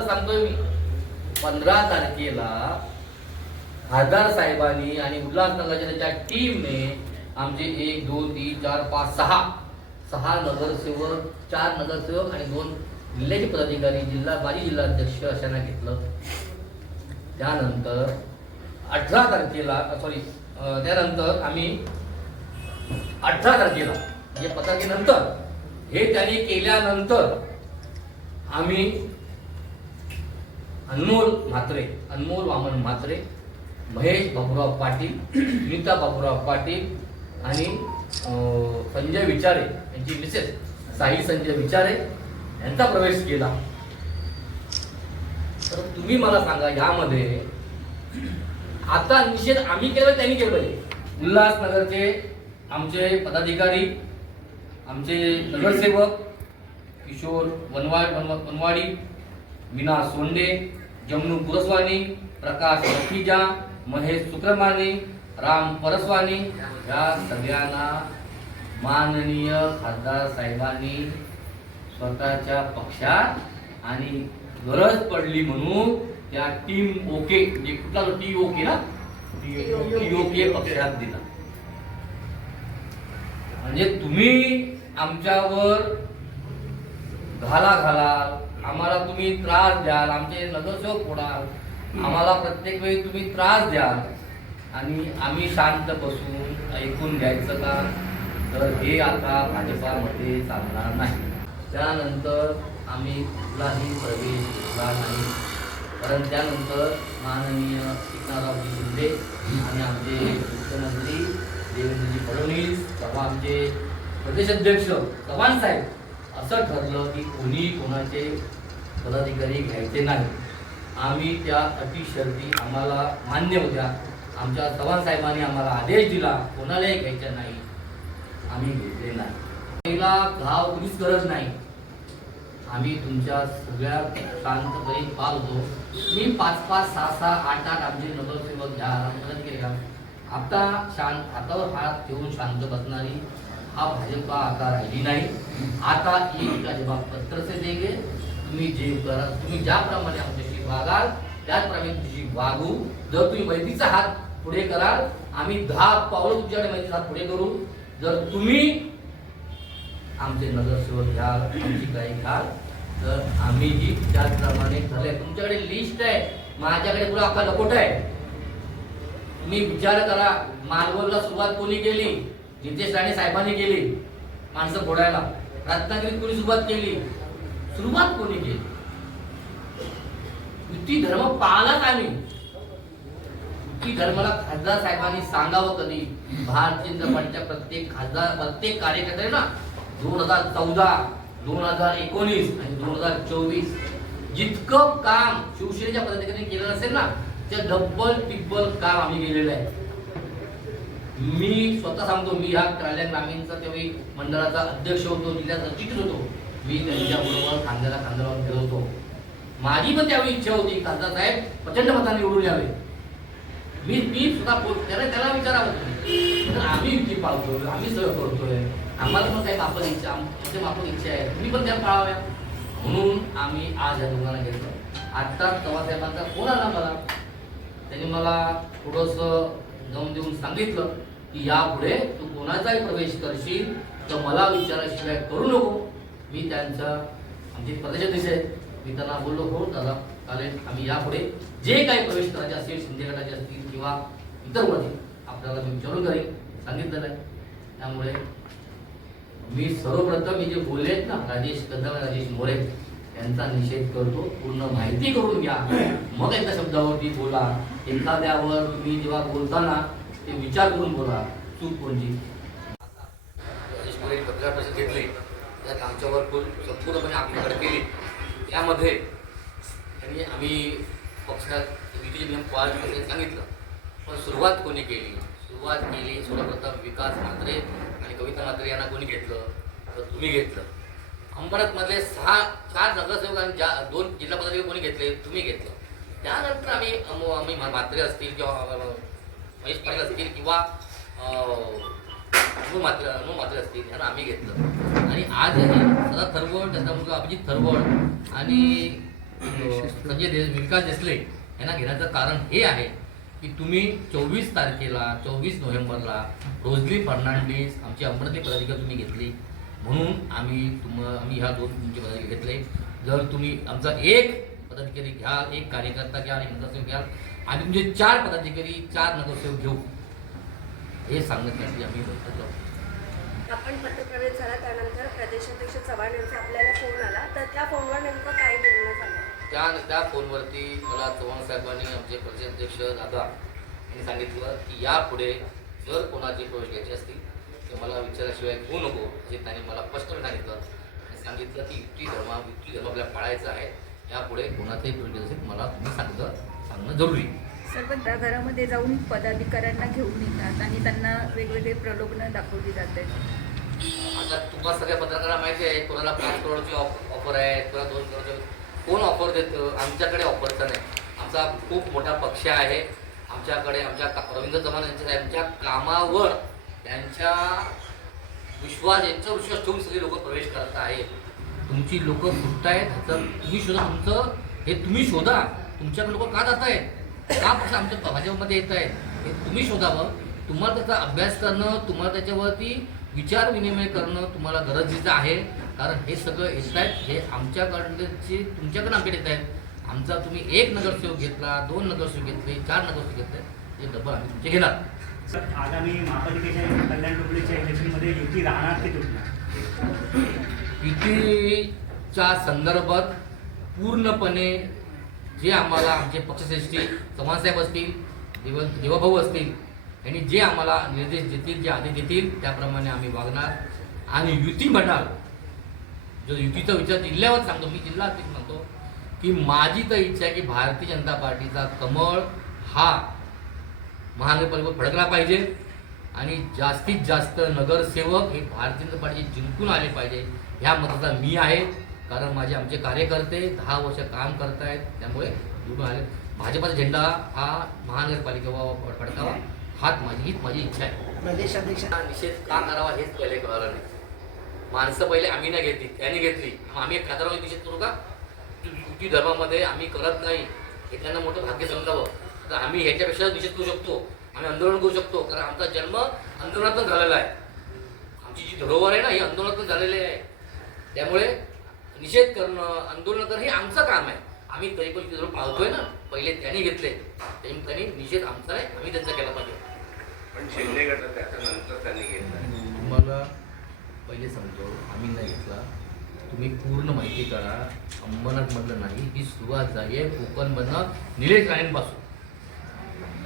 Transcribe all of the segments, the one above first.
आता सांगतोय मी 15 तारखेला खासदार साहेबांनी आणि उल्हासनगरच्या त्याच्या टीमने आमचे 1 2 3 4 5 6 नगरसेवक, 4 नगरसेवक आणि 2 जिल्ह्याचे पदाधिकारी, माजी जिल्हाध्यक्ष अशांना घेतलं. त्यानंतर 18 तारखेला त्यानंतर आम्ही 18 तारखेला म्हणजे पताकेनंतर हे त्यांनी केल्यानंतर आम्ही अनमोल वामन म्हात्रे, महेश बाबूराव पाटील, नीता बाबूराव पाटील आणि संजय विचारे यांची मिसेस साई संजय विचारे यांचा प्रवेश केला. तर तुम्ही मला सांगा यामध्ये आता निषेध आम्ही केला त्यांनी केलं. उल्हासनगरचे आमचे पदाधिकारी, आमचे नगरसेवक किशोर वनवाडी, मीना सोंडे, जमनू पुरस्वानी, प्रकाश रखीजा, महेश सुक्रमानी, राम परसवानी या सगळ्यांना माननीय खासदार साहेबांनी स्वतःच्या पक्षात आणि गरज पडली म्हणून त्या टीम ओके म्हणजे कुठला टी ओके ना टी ओके पक्षात दिला. म्हणजे तुम्ही आमच्यावर घाला आम्हाला तुम्ही त्रास द्याल, आमचे नगरसेवक फोडाल, आम्हाला प्रत्येक वेळी तुम्ही त्रास द्याल आणि आम्ही शांत बसून ऐकून घ्यायचं का? तर हे आता भाजपामध्ये चालणार नाही. त्यानंतर आम्ही कुठलाही प्रवेश घेतला नाही. कारण त्यानंतर माननीय एकनाथरावजी शिंदे आणि आमचे मुख्यमंत्री देवेंद्रजी फडणवीस तेव्हा आमचे प्रदेशाध्यक्ष चव्हाण साहेब असं ठरलं की कोणी कोणाचे पदाधिकारी घ्यायचे नाही. आम्ही त्या अटी शर्ती आम्हाला मान्य होत्या. आमच्या चव्हाण साहेबांनी आम्हाला आदेश दिला कोणालाही घ्यायचा नाही, आम्ही घेतले नाही. पहिला घाव कुणीच गरज नाही. आम्ही तुमच्या सगळ्या शांतपणे पाहत होतो. मी 5-5, 6-6, 8-8 आमचे नगरसेवक घ्या मदत केली का? आता हातावर हात ठेवून शांत बसणारी हा भाजपा आता राहिली नाही. आता एक का जवाब पत्र से देंगे. तुम्ही जे करा, तुम्ही ज्याप्रमाणे आमच्याशी वागाल त्याचप्रमाणे तुमची वागू. जर तुम्ही मैत्रीचा हात पुढे कराल, आम्ही 10 पावलं तुमच्याकडे मैत्रीचा हात पुढे करू. जर तुम्ही आमचे नगरसेवक घ्याल, आमची काही घ्याल, तर आम्हीही त्याचप्रमाणे ठरले. तुमच्याकडे लिस्ट आहे, माझ्याकडे पुढे अख्खा लकोट आहे. तुम्ही विचार करा, मालवणला सुरुवात कोणी केली? जितेश राणे साहेबांनी केली माणसं फोडायला. रत्नागिरीत कोणी सुरुवात केली? सुरुवात कोणी केली? युती धर्म पाळलाच आम्ही. युती धर्माला खासदार साहेबांनी सांगावं कधी? भारतीय जनता पार्टीच्या प्रत्येक खासदार, प्रत्येक कार्यकर्ते ना 2014, 2019 आणि 2024 जितकं काम शिवसेनेच्या पदाधिकाऱ्यांनी केलं असेल ना, त्या डबल टिब्बल काम आम्ही केलेलं आहे. मी स्वतः सांगतो, मी ह्या कल्याण ग्रामीणचा त्यावेळी मंडळाचा अध्यक्ष होतो, जिल्ह्याचा चिकित होतो. मी त्यांच्याबरोबर खांद्याला खांदा लावून फिरत होतो. माझी पण त्यावेळी इच्छा होती खासदार साहेब प्रचंड मताने निवडून यावे. मी स्वतः त्याला विचारावं तर आम्ही युती पाळतोय, आम्ही सगळं करतोय, आम्हाला पण काही माफक इच्छा, आमच्या माफक इच्छा आहे, तुम्ही पण त्या पाळाव्या म्हणून आम्ही आज या दोघांना घेतलं. आता चव्हाणसाहेबांचा फोन आला मला. त्यांनी मला थोडंसं जाऊन देऊन सांगितलं की यापुढे तू कोणाचाही प्रवेश करशील तर मला विचाराशिवाय करू नको. मी त्यांचा आमचे प्रदेशाध्यक्ष आहेत, मी त्यांना बोललो हो दादा चालेल, आम्ही यापुढे जे काही प्रवेश करायचे असेल, शिंदे गटाचे असतील किंवा इतर मध्ये आपल्याला मी विचारून करेन सांगितलेलं आहे. त्यामुळे मी सर्वप्रथम मी जे बोलले आहेत ना राजेश कदम, राजेश मोरे यांचा निषेध करतो. पूर्ण माहिती करून घ्या, मग एका शब्दावरती बोला. एखाद्यावर तुम्ही जेव्हा बोलताना ते विचार करून बोला, चूक कोणती. राजेश मोरे पत्रकार परिषद घेतली, त्यात आमच्यावर संपूर्णपणे आपल्याकडे केली. त्यामध्ये त्यांनी आम्ही पक्षात युतीचे नियम पाळायचे सांगितलं. पण सुरुवात कोणी केली? सुरुवात केली सर्वप्रथम विकास म्हात्रे आणि कविता म्हात्रे यांना कोणी घेतलं? तर तुम्ही घेतलं. अंबरनाथ मधले 4 नगरसेवक आणि 2 जिल्हा पदाधिकारी कोणी घेतले? तुम्ही घेतलं. त्यानंतर आम्ही म्हात्रे असतील किंवा महेश पाटील असतील किंवा म्हात्रे असतील यांना आम्ही घेतलं. आणि आजही सदा थरवड, त्याचा मुलगा अभिजित थरवड आणि विकास देसले यांना घेण्याचं कारण हे आहे की तुम्ही 24 तारखेला 24 नोव्हेंबरला रोजली फर्नांडिस आमची अमरावती पदाधिकारी तुम्ही घेतली म्हणून आम्ही ह्या 2 तुमचे पदाधिकारी घेतले. जर तुम्ही आमचा एक पदाधिकारी घ्याल, एक कार्यकर्ता घ्या आणि नगरसेवक घ्याल, आम्ही तुमचे 4 पदाधिकारी 4 नगरसेवक घेऊ हे सांगण्यासाठी आम्ही बोलतो. आपण पत्रप्रवेश झाला त्यानंतर प्रदेशाध्यक्ष चव्हाण यांचा आपल्याला फोन आला, तर त्या फोनवर नेमकं काय बोलणं झालं? त्या फोनवरती मला चव्हाण साहेबांनी आमचे प्रदेशाध्यक्ष दादा यांनी सांगितलं की यापुढे जर कोणाची प्रवेश घ्यायची असतील तर मला विचाराशिवाय घेऊ नको हे त्यांनी मला स्पष्टपणे सांगितलं की युक्ती धर्म आपल्याला पाळायचा आहे. यापुढे कोणाचाही प्रवेश घ्यायचा असेल मला तुम्ही सांगणं जरुरी. सर, पण त्या घरामध्ये जाऊन पदाधिकाऱ्यांना घेऊन येतात आणि त्यांना वेगवेगळे प्रलोभनं दाखवली जाते. आता तुम्हाला सगळ्या पत्रकारांना माहिती आहे कोणाला 5 करोडची ऑफर आहे, कोणाला 2 करोडची. कोण ऑफर देतं? आमच्याकडे ऑफरचा नाही. आमचा खूप मोठा पक्ष आहे. आमच्याकडे रवींद्र चव्हाण यांच्या कामावर त्यांचा विश्वास ठेवून सगळे लोक प्रवेश करत आहेत. तुमची लोक फुटतायत ह्याचं तुम्ही शोधा. तुम्ही शोधा तुमच्याकडे लोक का जात आहेत, का पक्ष आमच्या भाजपमध्ये येत आहेत हे तुम्ही शोधावं. तुम्हाला त्याचा अभ्यास करणं, तुम्हाला त्याच्यावरती विचार विनिमय करणं तुम्हाला गरजेचं आहे. कारण हे सगळं येत आहेत हे आमच्याकडचे तुमच्याकडे आमच्याकडे येत आहेत. आमचा तुम्ही 1 नगरसेवक घेतला, 2 नगरसेवक घेतले, 4 नगरसेवक घेतले, हे डबल आम्ही तुमचे घेणार. सर, आगामी महापालिकेच्या कल्याण टोपलीच्या इलेक्शनमध्ये युती राहणार की तुटणार? युतीच्या संदर्भात पूर्णपणे जे आम्हाला आमचे पक्षश्रेष्ठी चव्हाणसाहेब असतील, देवाभाऊ असतील यांनी जे आम्हाला निर्देश देतील, जे आदेश देतील त्याप्रमाणे आम्ही वागणार. आणि युती म्हणाल जो युतीचा विचार जिल्ह्यावर सांगतो, मी जिल्हा अध्यक्ष म्हणतो की माझी तर इच्छा आहे की भारतीय जनता पार्टीचा कमळ हा महानगरपालिकेवर फडकला पाहिजे आणि जास्तीत जास्त नगरसेवक हे भारतीय जनता पार्टी जिंकून आले पाहिजे. ह्या मताचा मी आहे. कारण आमचे कार्यकर्ते 10 वर्ष काम करतायत, त्यामुळे निवडून आले. भाजपाचा झेंडा हा महानगरपालिकेवर फडकावा हीच माझी इच्छा आहे. प्रदेशाध्यक्षांना निषेध का करावा हेच पहिले कळलं नाही. माणसं पहिले आम्ही नाही घेतली, त्यांनी घेतली. आम्ही एक खासदारावर निषेध करू का? युती धर्मामध्ये आम्ही करत नाही हे त्यांना मोठं भाग्य समजावं. तर आम्ही ह्याच्यापेक्षा निषेध करू शकतो, आम्ही आंदोलन करू शकतो. कारण आमचा जन्म आंदोलनातून झालेला आहे. आमची जी धरोहर आहे ना ही आंदोलनातून झालेली आहे. त्यामुळे निषेध करणं, आंदोलन करणं हे आमचं काम आहे. आम्ही तरी पण युती पाळतोय ना. पहिले त्यांनी घेतले, त्यांनी निषेध आमचा आहे, आम्ही त्यांचा केला पाहिजे. पण शिंदे गटात त्याच्यानंतर त्यांनी घेतला. तुम्हाला पहिले सांगतो आम्ही नाही घेतला. तुम्ही पूर्ण माहिती करा. अंबरनाथमधलं नाही, ही सुरुवात झाली आहे कोकणमधनं निलेश राणेंपासून.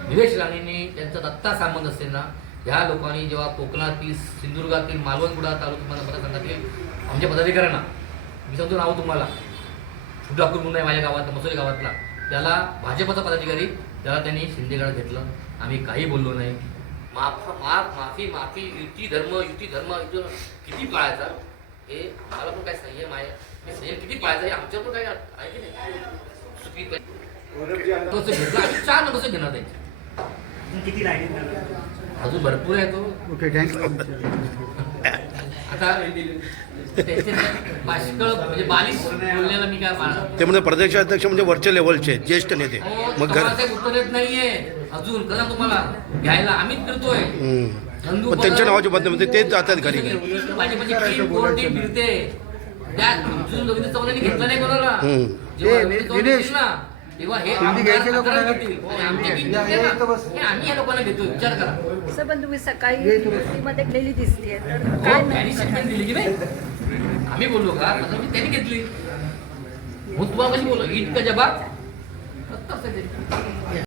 निलेश राणेंनी त्यांचा दत्ता संबंध असेल ना, ह्या लोकांनी जेव्हा कोकणातील सिंधुदुर्गातील मालवणगुडा तालुक्यामध्ये मतदारसंघातील आमच्या पदाधिकाऱ्यांना मी सांगतो नाव तुम्हाला, ठाकूर म्हणून आहे माझ्या गावात मसोली गावातला, त्याला भाजपचा पदाधिकारी त्याला त्यांनी शिंदेगडात घेतलं. आम्ही काही बोललो नाही. माफी युती धर्म किती पाळायचा हे आम्हाला पण काय संयम आहे. संयम किती पाळायचा हे आमच्यावर पण काय आहे की नाही. घेतला आम्ही 4 नगरसेवक घेणार त्यांचे. किती राहिले? अजून भरपूर आहे तो. Okay, thank you. आता बाष्कळ म्हणजे 42 बोलण्याला मी काय पाळणार. ते म्हणजे प्रदेशाध्यक्ष म्हणजे वरच्या लेवलचे ज्येष्ठ नेते. मग उत्तर येत नाहीये अजून करा तुम्हाला घ्यायला. आम्हीच करतोय. पण त्यांच्या नावाच्या बदल्यामध्ये तेच जातात घरी. भाजपची टीम कोर टीम फिरते. त्या रवींद्र चव्हाणांनी घेतलं नाही कोणाला. जेव्हा रवींद्र चव्हाण येतील ना तेव्हा हे आमची आम्ही या लोकांना घेतो. विचार करा. सर, पण तुम्ही सकाळी युतीमध्ये गेलेली दिसतीये, तर काय त्यांनी स्टेटमेंट दिली की नाही. आम्ही बोललो का? आता त्यांनी घेतली. मग तुम्हाला कशी बोललो इतकं जबाब